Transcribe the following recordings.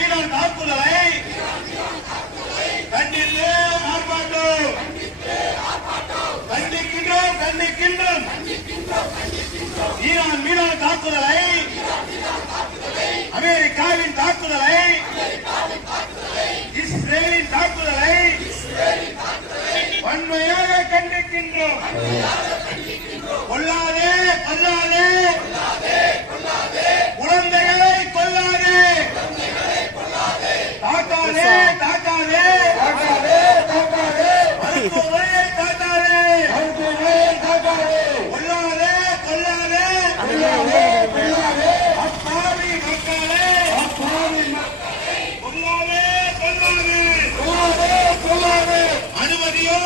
மீதான தாக்குதலை கண்டித்து ஆர்ப்பாட்டம் கண்டிக்கின்றோம். ஈரான் மீதான தாக்குதலை, அமெரிக்காவின் தாக்குதலை, இஸ்ரேலின் தாக்குதலை வன்மையாக கண்டிக்கின்றோம். கொல்லாதே கொல்லாதே குழந்தைகளை கொல்லாதே, தாக்காதே தாக்காதே மருத்துவமனையை தாக்காதே, கொல்லாதே கொல்லாதே அப்பாவி மக்களை கொல்லாதே. அனுமதியோ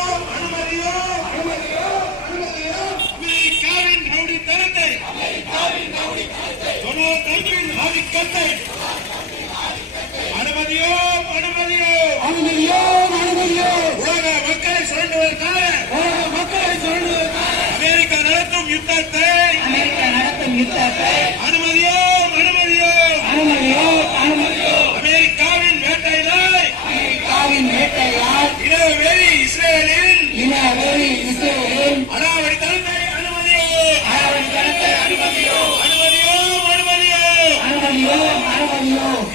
அமெரிக்காவின் ரவுடித்தனத்தை, டொனால்ட் ட்ரம்பின் ஆதிக்கத்தை அனுமதியோ உலக மக்களை சுரண்டுவதற்காக அமெரிக்கா நடத்தும் யுத்தத்தை அனுமதியோ அமெரிக்காவின் வேட்டையால் இனவெறி இஸ்ரேலின் அடாவடித்தனத்தை அனுமதியோ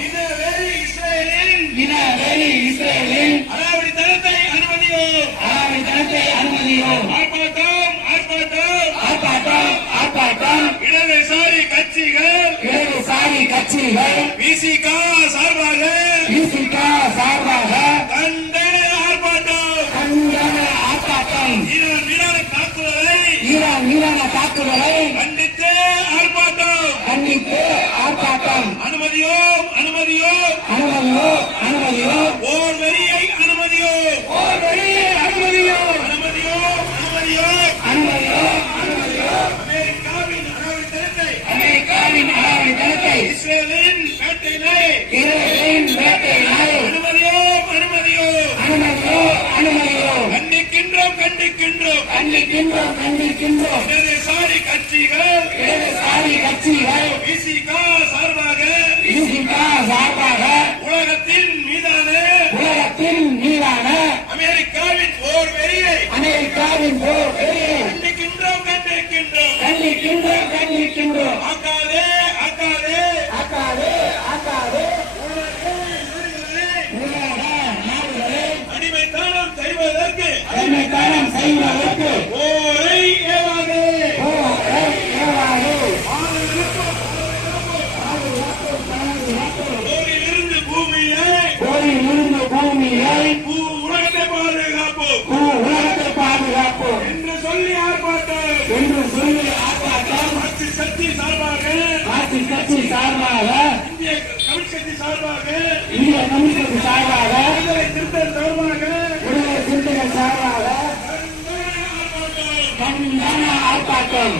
இனவெறி இஸ்ரேலின் அடாவடித்தனத்தை அனுமதியோ. ஆர்ப்பாட்டம் இடதுசாரி கட்சிகள் விசிக சார்பாக கண்டன ஆர்ப்பாட்டம் ஈரான் மீதான தாக்குதலை கண்டித்து ஆர்ப்பாட்டம் அனுமதியோ ஓர் வெறியை அனுமதியோ அமெரிக்காவின் அடாவடித்தனத்தை இஸ்ரேலின் வேட்டையினை அனுமதியோ கண்டிக்கின்றோம். இடதுசாரி கட்சிகள் விசிக சார்பாக உலகத்தின் மீதான அமெரிக்காவின் போர் வெறியை கண்டிக்கின்றோம். ஆக்காதே அடிமைத்தனம் செய்வதற்கு போரை ஏவாதே. போரிலிருந்து பூமியை உலகத்தை பாதுகாப்போம் என்று சொல்லி ஆர்ப்பாட்டம் ஆட்சி சக்தி சார்பாக இந்திய கம்யூனிஸ்ட் சார்பாக விடுதலை சிறுத்தைகள் சார்பாக ஆர்ப்பாட்டம்